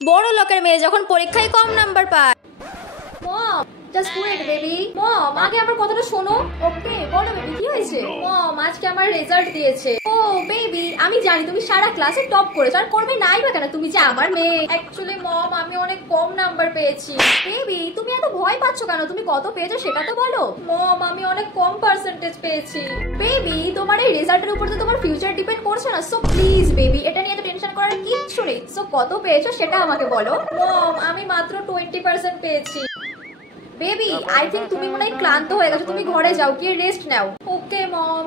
বড় লোকের মেয়ে যখন পরীক্ষায় কম নাম্বার পায়। মম জাস্ট ওয়েট বেবি। মম আগে আমার কথাটা শোনো। ওকে বলো বেবি কি হয়েছে? মম আজকে আমার রেজাল্ট দিয়েছে। ও বেবি আমি জানি তুমি সারা ক্লাসে টপ করেছো, আর করবে নাই বা কেন, তুমি যে আমার মেয়ে। অ্যাকচুয়ালি মম আমি অনেক কম নাম্বার পেয়েছি। বেবি তুমি এত ভয় পাচ্ছ কেন? তুমি কত পেয়েছো সেটা তো বলো। মম আমি অনেক কম পার্সেন্টেজ পেয়েছি। বেবি তোমার এই রেজাল্টের উপর তো তোমার ফিউচার ডিপেন্ড করছে না, সো প্লিজ বেবি এটা নিয়ে তো টেনশন করার কিচ্ছু নেই। সো কত পেয়েছো সেটা আমাকে বলো। মম আমি মাত্র 20% পেয়েছি। বেবি আই থিঙ্ক তুমি মনে হয় ক্লান্ত হয়ে গেছো, তুমি ঘরে যাও, গিয়ে রেস্ট নাও। ওকে মম।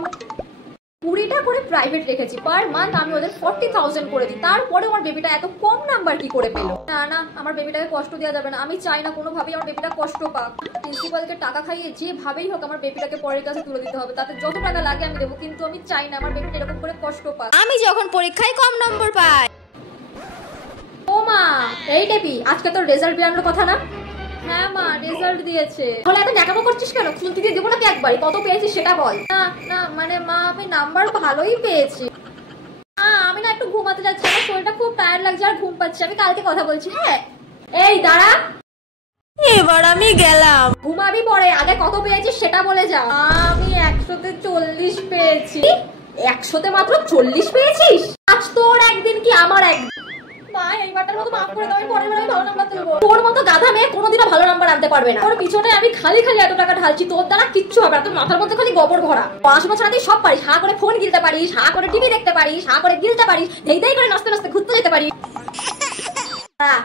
20টা করে প্রাইভেট রেখেছি, পার মান্থ আমি ওদের 40,000 করে দিই, তারপরে আমার বেবিটা এত কম নাম্বার কি করে পেলো? না না আমার বেবিটাকে কষ্ট দেওয়া যাবে না, আমি চাই না কোনোভাবেই আমার বেবিটা কষ্ট পাক। প্রিন্সিপালকে টাকা খাইয়ে যেভাবেই হোক আমার বেবিটাকে পরের কাছে তুলে দিতে হবে, তাতে যত টাকা লাগে আমি দেবো, কিন্তু আমি চাই না আমার বেবিটা এরকম করে কষ্ট পাক। আমি যখন পরীক্ষায় কম নম্বর পাই। ও মা এই বেবি আজকে তোর রেজাল্ট বেরানোর কথা না? হ্যাঁ মা রেজাল্ট দিয়েছে। তাহলে এত দেখাবো করছিস কেন? খুলতে দিয়ে দেবো নাকি একবারই? কত পেয়েছিস সেটা বল। না না মানে মা আমি নাম্বার ভালোই পেয়েছি। আমি না একটু ঘুমাতে যাচ্ছি, আমার শরীরটা খুব টায়ার্ড লাগছে আর ঘুম পাচ্ছে, আমি কালকে কথা বলছি। হ্যাঁ এই দাঁড়া, এবার আমি গেলাম। ঘুমাবি পরে, আগে কত পেয়েছিস সেটা বলে যা। আমি 100তে 40 পেয়েছি। 100তে মাত্র 40 পেয়েছিস? আজ তোর একদিন কি আমার একদিন। মা এইবারটার মতো মাফ করে দাও, আমি পরের বারে ভালো নাম্বার তুলবো। তোর মতো গাধা মেয়ে কোনোদিনও ভালো নাম্বার আনতে পারবে না। তোর পিছনে আমি খালি খালি এত টাকা ঢালছি, তোর দ্বারা কিচ্ছু হবে না। তোর মাথার মধ্যে খালি গোবর ভরা। পড়াশোনা ছাড়া তুই সব পারিস, হা করে ফোন গিলতে পারিস, হা করে টিভি দেখতে পারিস, হা করে গিলতে পারিস, দেই করে নাচতে নাচতে ঘুরতে যেতে পারিস।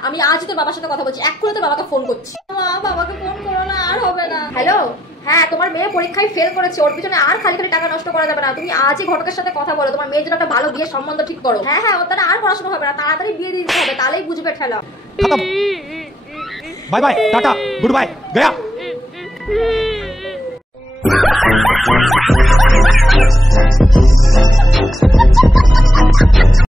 আমি আজ তোর বাবার সাথে কথা বলছি, এক্ষুনি তোর বাবাকে ফোন করছি। মা বাবাকে ফোন করো না, আর হবে না। হ্যালো হ্যাঁ তোমার মেয়ে পরীক্ষায় ফেল করেছে, ওর পিছনে আর খালি খালি টাকা নষ্ট করা যাবে না। তুমি আজই ঘটকের সাথে কথা বলো, তোমার মেয়ের জন্য একটা ভালো বিয়ের সম্বন্ধ ঠিক করো। হ্যাঁ হ্যাঁ ওর দ্বারা আর পড়াশোনা হবে না, তাড়াতাড়ি বিয়ে দিতে হবে, তাহলেই বুঝবে ঠেলা। Bye bye tata good bye गया।